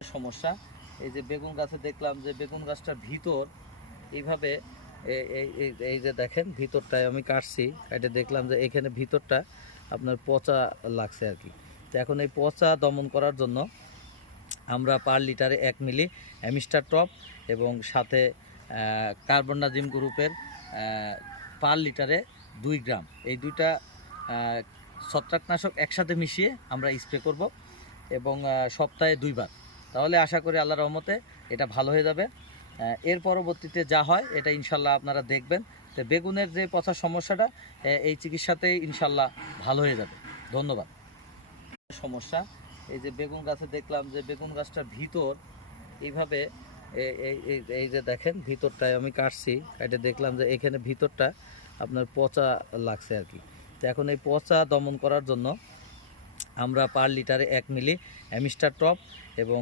সমস্যা। এই যে বেগুন গাছে দেখলাম যে বেগুন গাছটার ভিতর এইভাবে এই যে দেখেন ভিতরটায় আমি কাটছি, এটা দেখলাম যে এখানে ভিতরটা আপনার পচা লাগছে আর কি। তো এখন এই পচা দমন করার জন্য আমরা পার লিটারে 1 মিলি অ্যামিস্টার টপ এবং সাথে কার্বনডাজিম গ্রুপের পার লিটারে 2 গ্রাম, এই দুইটা ছত্রাকনাশক একসাথে মিশিয়ে আমরা স্প্রে করব এবং সপ্তাহে 2 বার। তাহলে আশা করি আল্লাহর রহমতে এটা ভালো হয়ে যাবে। এর পরবর্তীতে যা হয় এটা ইনশাল্লাহ আপনারা দেখবেন। তো বেগুনের যে পচার সমস্যাটা এই চিকিৎসাতেই ইনশাল্লাহ ভালো হয়ে যাবে। ধন্যবাদ। সমস্যা। এই যে বেগুন গাছে দেখলাম যে বেগুন গাছটার ভিতর এইভাবে এই যে দেখেন ভিতরটায় আমি কাটছি, এটা দেখলাম যে এখানে ভিতরটা আপনার পচা লাগছে আর কি। তো এখন এই পচা দমন করার জন্য আমরা পার লিটারে 1 মিলি অ্যামিস্টার টপ এবং